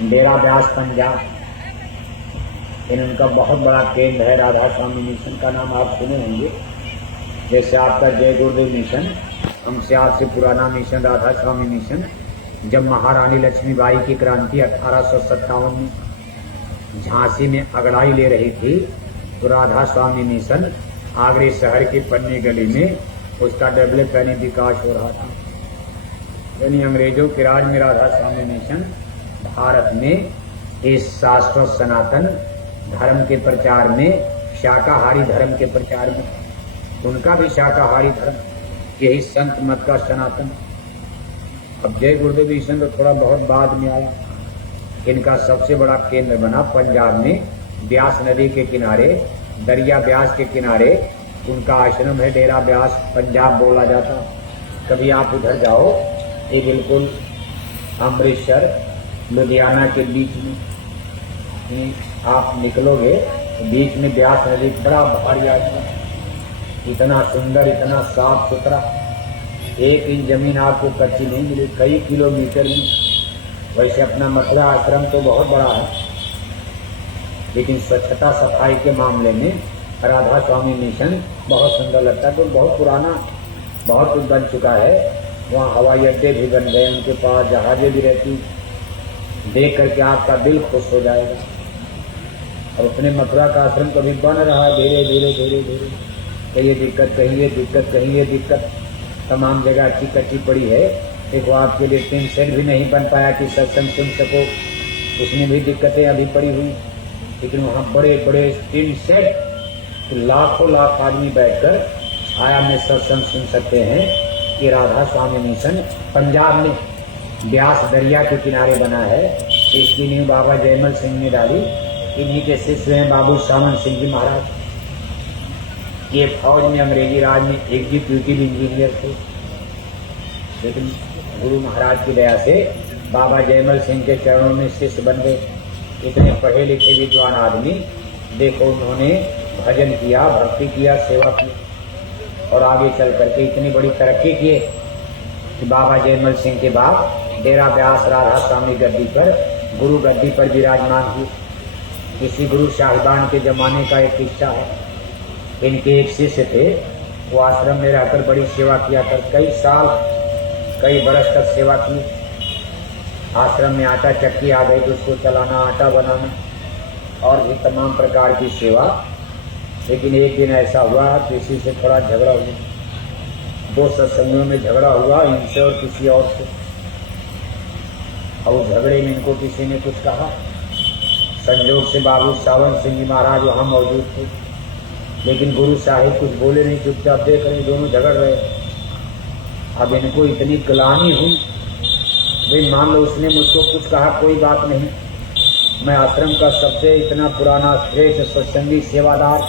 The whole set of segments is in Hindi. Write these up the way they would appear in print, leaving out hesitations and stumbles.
डेरा ब्यास पंजाब, इनका बहुत बड़ा केंद्र है। राधा स्वामी मिशन का नाम आप सुने होंगे, जैसे आपका जय गुरुदेव मिशन, हमसे आपसे पुराना मिशन राधा स्वामी मिशन। जब महारानी लक्ष्मीबाई की क्रांति 1857 में झांसी में अगड़ाई ले रही थी, तो राधा स्वामी मिशन आगरे शहर के पन्नी गली में उसका डेवलप यानी विकास हो रहा था। यानी अंग्रेजों के राज में राधा स्वामी मिशन भारत में इस शाश्वत सनातन धर्म के प्रचार में, शाकाहारी धर्म के प्रचार में, उनका भी शाकाहारी धर्म, यही संत मत का सनातन। अब जय गुरुदेव मिशन तो थोड़ा बहुत बाद में आया। इनका सबसे बड़ा केंद्र बना पंजाब में, ब्यास नदी के किनारे, दरिया ब्यास के किनारे उनका आश्रम है। डेरा ब्यास पंजाब बोला जाता। कभी आप उधर जाओ, ये बिल्कुल अमृतसर लुधियाना के बीच में आप निकलोगे, बीच में ब्यास नदी, बड़ा भारी आश्रम, इतना सुंदर, इतना साफ सुथरा, एक इंच जमीन आपको कच्ची नहीं मिली, कई किलोमीटर में। वैसे अपना मथुरा आश्रम तो बहुत बड़ा है, लेकिन स्वच्छता सफाई के मामले में राधा स्वामी मिशन बहुत सुंदर लगता है। तो बहुत पुराना, बहुत कुछ बन चुका है। वहाँ हवाई अड्डे भी बन गए, उनके पास जहाजें भी रहती, देख करके आपका दिल खुश हो जाएगा। और अपने मथुरा का आश्रम कभी बन रहा है, धीरे धीरे धीरे धीरे, कहीं ये दिक्कत, कहीं ये दिक्कत, कहीं ये दिक्कत, तमाम जगह अच्छी कच्ची पड़ी है। देखो आपके लिए टीन सेट भी नहीं बन पाया कि सत्संग सुन सको, उसमें भी दिक्कतें अभी पड़ी हुई। लेकिन वहाँ बड़े बड़े टीन सेट, तो लाखों लाख आदमी बैठकर छाया में सत्संग सुन सकते हैं। ये राधा स्वामी मिशन पंजाब में ब्यास दरिया के किनारे बना है। इसकी नींव बाबा जयमल सिंह ने डाली। इन्हीं के शिष्य हैं बाबू सावंत सिंह जी महाराज। ये फौज में अंग्रेजी राज में एग्जीक्यूटिव इंजीनियर थे, लेकिन गुरु महाराज की दया से बाबा जयमल सिंह के चरणों में शिष्य बन गए। इतने पढ़े लिखे विद्वान आदमी, देखो उन्होंने भजन किया, भक्ति किया, सेवा की, और आगे चल करके इतनी बड़ी तरक्की किए कि बाबा जयमल सिंह के बाद डेरा ब्यास राधा स्वामी गद्दी पर, गुरु गद्दी पर विराजमान हुए। इसी गुरु साहिबान के जमाने का एक किस्सा है। इनके एक शिष्य थे, वो आश्रम में रहकर बड़ी सेवा किया कर, कई साल, कई बरस तक सेवा की। आश्रम में आटा चक्की आ गई तो उसको चलाना, आटा बनाना, और भी तमाम प्रकार की सेवा। लेकिन एक दिन ऐसा हुआ, किसी से थोड़ा झगड़ा हुआ, दो सत्संगों में झगड़ा हुआ, इनसे और किसी और से। और झगड़े में इनको किसी ने कुछ कहा। संयोग से बाबू सावंत सिंह जी महाराज वहाँ मौजूद थे, लेकिन गुरु साहिब कुछ बोले नहीं, चुपचाप देख रहे, दोनों झगड़ रहे। अब इनको इतनी ग्लानि हुई, भाई मान लो उसने मुझको कुछ कहा, कोई बात नहीं, मैं आश्रम का सबसे इतना पुराना श्रेष्ठ सत्संगी सेवादार,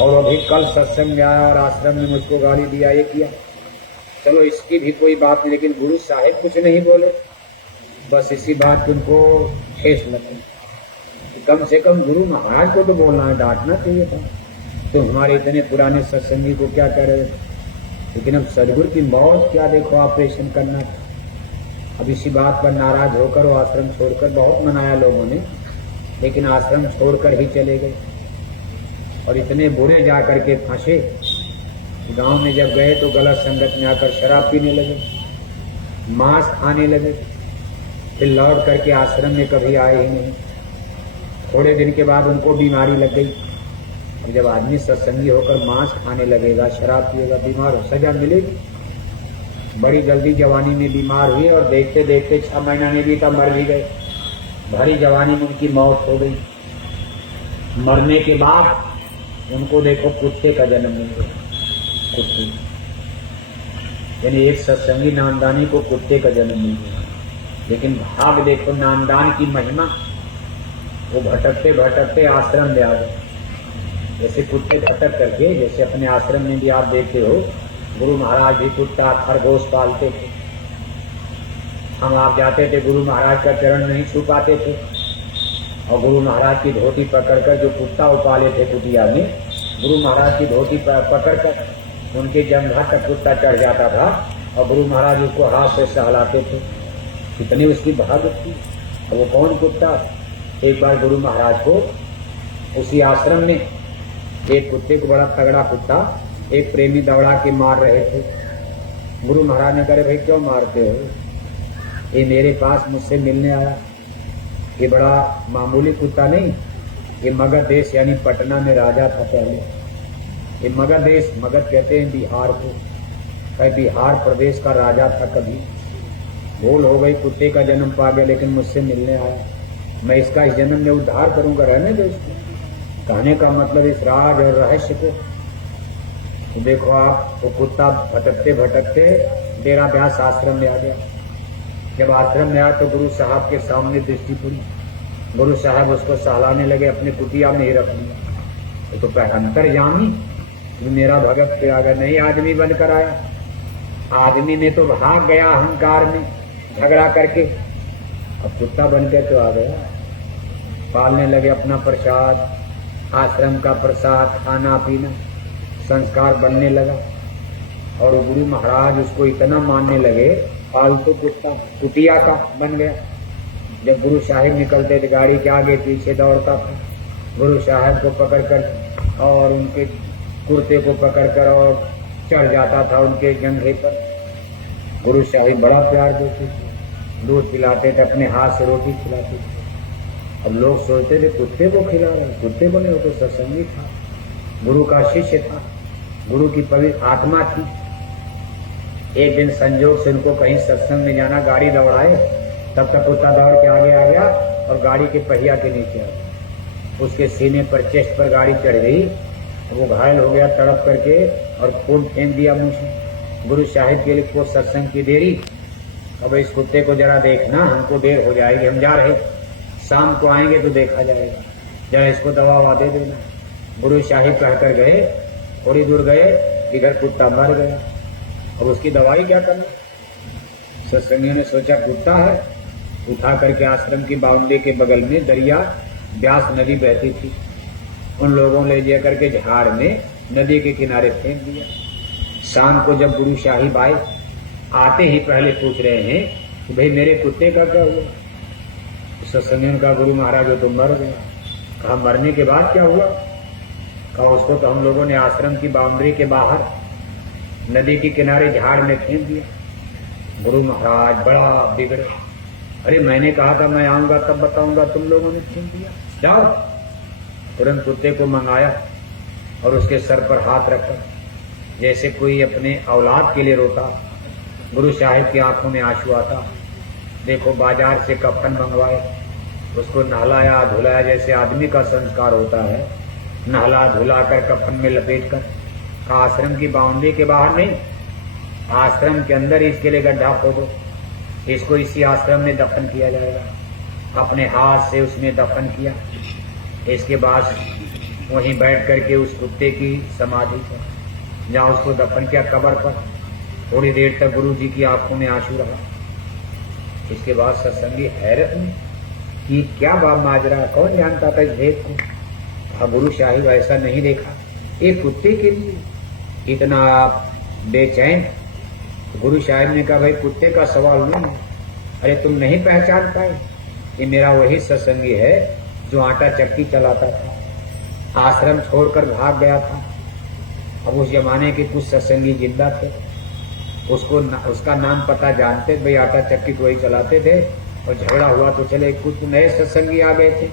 और अभी कल सत्संग में आया और आश्रम में मुझको गाली दिया, ये किया, चलो इसकी भी कोई बात नहीं, लेकिन गुरु साहिब कुछ नहीं बोले। बस इसी बात की उनको ठेस लगी। कम से कम गुरु महाराज को तो बोलना है, डांटना चाहिए था। तो हमारे इतने पुराने सत्संगी को क्या कह रहे थे। लेकिन अब सदगुरु की मौत, क्या देखो ऑपरेशन करना था। अब इसी बात पर नाराज होकर वो आश्रम छोड़कर, बहुत मनाया लोगों ने, लेकिन आश्रम छोड़कर ही चले गए। और इतने बुरे जा करके फंसे, गांव में जब गए तो गलत संगत में आकर शराब पीने लगे, मांस खाने लगे, फिर लौट करके आश्रम में कभी आए ही नहीं। थोड़े दिन के बाद उनको बीमारी लग गई। और जब आदमी सत्संगी होकर मांस खाने लगेगा, शराब पिएगा, बीमार हो, सजा मिलेगी। बड़ी जल्दी जवानी में बीमार हुए और देखते देखते 6 महीना में बीता, मर भी गए। भरी जवानी में उनकी मौत हो गई। मरने के बाद उनको देखो कुत्ते का जन्म मिल गया। कुत्ते, यानी एक सत्संगी नामदानी को कुत्ते का जन्म मिल गया। लेकिन भाग देखो नामदान की महिमा, वो भटकते भटकते आश्रम में आ गए। जैसे कुत्ते भटक करके, जैसे अपने आश्रम में भी आप देखते हो, गुरु महाराज भी कुत्ता खरगोश पालते थे। हम आप जाते थे, गुरु महाराज का चरण नहीं छू पाते थे, और गुरु महाराज की धोती पकड़कर, जो कुत्ता उपाले थे कुटिया में, गुरु महाराज की धोती पकड़कर उनके जंघा तक कुत्ता चढ़ जाता था, और गुरु महाराज उसको हाथ से सहलाते थे। कितनी उसकी भाग थी। वो कौन कुत्ता? एक बार गुरु महाराज को उसी आश्रम में एक कुत्ते को, बड़ा तगड़ा कुत्ता, एक प्रेमी दौड़ा के मार रहे थे। गुरु महाराज ने कहा, भाई क्यों मारते हो? ये मेरे पास मुझसे मिलने आया। ये बड़ा मामूली कुत्ता नहीं, ये मगध देश यानी पटना में राजा था पहले। ये मगध देश, मगध कहते हैं बिहार को, बिहार प्रदेश का राजा था। कभी भूल हो गई, कुत्ते का जन्म पा गया, लेकिन मुझसे मिलने आया। मैं इसका इस जन्म में उद्धार करूंगा, रहने दो इसको। कहने का मतलब इस राज और रहस्य को। तो देखो आप, वो कुत्ता भटकते भटकते डेरा व्यास आश्रम में आ गया। जब आश्रम में आया तो गुरु साहब के सामने दृष्टि पड़ी। गुरु साहब उसको सहलाने लगे, अपने कुटिया में ही रख लिया। तो अंतर्यामी मेरा भगत पे आ गया, नहीं आदमी बनकर आया। आदमी में तो भाग गया अहंकार में झगड़ा करके, अब कुत्ता बनकर तो आ गया। पालने लगे अपना प्रसाद, आश्रम का प्रसाद, खाना पीना, संस्कार बनने लगा। और गुरु महाराज उसको इतना मानने लगे, पालतू कुत्ता कुटिया का बन गया। जब गुरु साहिब निकलते थे, गाड़ी के आगे पीछे दौड़ता था। गुरु साहब को पकड़कर और उनके कुर्ते को पकड़कर और चढ़ जाता था उनके जंघे पर। गुरु साहिब बड़ा प्यार देते थे, दूध पिलाते थे, अपने हाथ से रोटी खिलाते थे। अब लोग सोचते थे कुत्ते को खिला रहे, कुत्ते बने हो तो सत्संगी था, गुरु का शिष्य था, गुरु की पवित्र आत्मा थी। एक दिन संजोग से उनको कहीं सत्संग में जाना, गाड़ी दौड़ाए, तब तक कुत्ता दौड़ के आगे आ गया और गाड़ी के पहिया के नीचे आ गया। उसके सीने पर, चेस्ट पर गाड़ी चढ़ गई। वो घायल हो गया तड़प करके और खून फेंक दिया मुंह से। गुरु साहिब के लिए को सत्संग की देरी, अब इस कुत्ते को जरा देखना, हमको देर हो जाएगी, हम जा रहे, शाम को आएंगे तो देखा जाएगा, जरा इसको दवा ववा दे देना। गुरु साहिब कहकर गए, थोड़ी दूर गए, इधर कुत्ता मर गया। अब उसकी दवाई क्या करना? सत्संगियों ने सोचा कुत्ता है, उठा करके आश्रम की बाउंड्री के बगल में दरिया व्यास नदी बहती थी, उन लोगों ले जा करके झाड़ में नदी के किनारे फेंक दिया। शाम को जब गुरु साहिब आए, आते ही पहले पूछ रहे हैं कि भाई मेरे कुत्ते का क्या हुआ? सत्संगियों का गुरु महाराज वो तो मर गया। कहा मरने के बाद क्या हुआ? कहा उसको तो हम लोगों ने आश्रम की बाउंड्री के बाहर नदी के किनारे झाड़ में फेंक दिया। गुरु महाराज बड़ा बिगड़े, अरे मैंने कहा था मैं आऊंगा तब बताऊंगा, तुम लोगों ने फेंक दिया, जाओ। तुरंत कुत्ते को मंगाया और उसके सर पर हाथ रखा, जैसे कोई अपने औलाद के लिए रोता। गुरु साहिब की आंखों में आंसू आता। देखो बाजार से कफन मंगवाए, उसको नहलाया धुलाया, जैसे आदमी का संस्कार होता है, नहला धुला कर कफन में लपेट कर। आश्रम की बाउंड्री के बाहर नहीं, आश्रम के अंदर इसके लिए गड्ढा खोदो, इसको इसी आश्रम में दफन किया जाएगा। अपने हाथ से उसमें दफन किया। इसके बाद वहीं बैठ करके उस कुत्ते की समाधि पर, जहाँ उसको दफन किया कब्र पर, थोड़ी देर तक गुरु जी की आंखों में आंसू रहा। इसके बाद सत्संगी हैरत में कि क्या बात माजरा, कौन जानता था इस भेद को? हाँ, गुरु साहिब ऐसा नहीं देखा, एक कुत्ते के लिए इतना बेचैन। गुरु साहिब ने कहा भाई कुत्ते का सवाल नहीं है, अरे तुम नहीं पहचान पाए, ये मेरा वही सत्संगी है जो आटा चक्की चलाता था, आश्रम छोड़कर भाग गया था। अब उस जमाने के कुछ सत्संगी जिंदा थे, उसका नाम पता जानते, भाई आटा चक्की तो वही चलाते थे, और झगड़ा हुआ तो चले कुछ नए सत्संगी आ गए थे,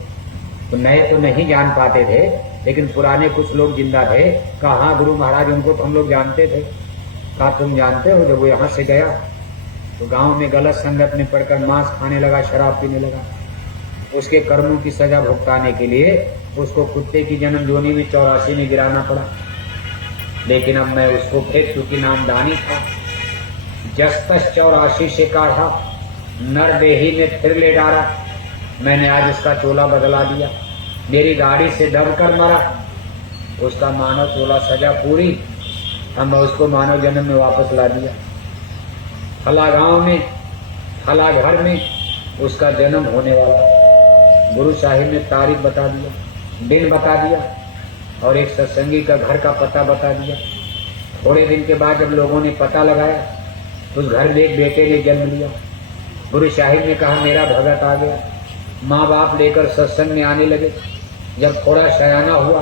तो नए तो नहीं जान पाते थे, लेकिन पुराने कुछ लोग जिंदा थे। कहा हाँ गुरु महाराज उनको तो हम लोग जानते थे। कहा तुम जानते हो? जब वो यहाँ से गया तो गांव में गलत संगत में पड़कर मांस खाने लगा, शराब पीने लगा। उसके कर्मों की सजा भुगताने के लिए उसको कुत्ते की जन्म योनि में 84 में गिराना पड़ा। लेकिन अब मैं उसको फिर, क्योंकि नामदानी था, जस तस 84 से काढ़ा, नर देही ने फिर ले डाला। मैंने आज उसका चोला बदला दिया, मेरी गाड़ी से दबकर मरा, उसका मानव चोला सजा पूरी, हम उसको मानव जन्म में वापस ला दिया। फला गांव में, फला घर में उसका जन्म होने वाला। गुरु साहिब ने तारीख बता दिया, दिन बता दिया, और एक सत्संगी का घर का पता बता दिया। थोड़े दिन के बाद जब लोगों ने पता लगाया, उस घर में एक बेटे ने जन्म लिया। गुरु साहिब ने कहा मेरा भगत आ गया, माँ बाप लेकर सत्संग में आने लगे। जब थोड़ा सयाना हुआ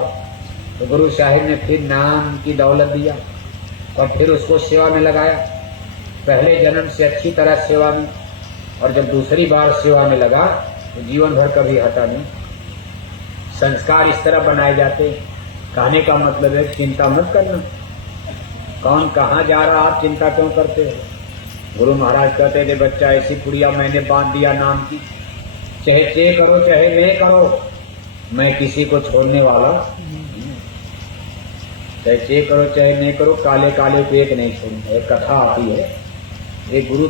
तो गुरु साहिब ने फिर नाम की दौलत दिया और फिर उसको सेवा में लगाया। पहले जन्म से अच्छी तरह सेवा में, और जब दूसरी बार सेवा में लगा तो जीवन भर कभी हटा नहीं। संस्कार इस तरह बनाए जाते। कहने का मतलब है चिंता मत करना, कौन कहाँ जा रहा, आप चिंता क्यों करते हो। गुरु महाराज कहते थे बच्चा ऐसी पुड़िया मैंने बांध दिया नाम की, चाहे चे करो चाहे मैं करो, मैं किसी को छोड़ने वाला, चाहे चे करो चाहे मैं करो, काले काले को एक नहीं छोड़ूंगा। एक कथा आती है, एक गुरु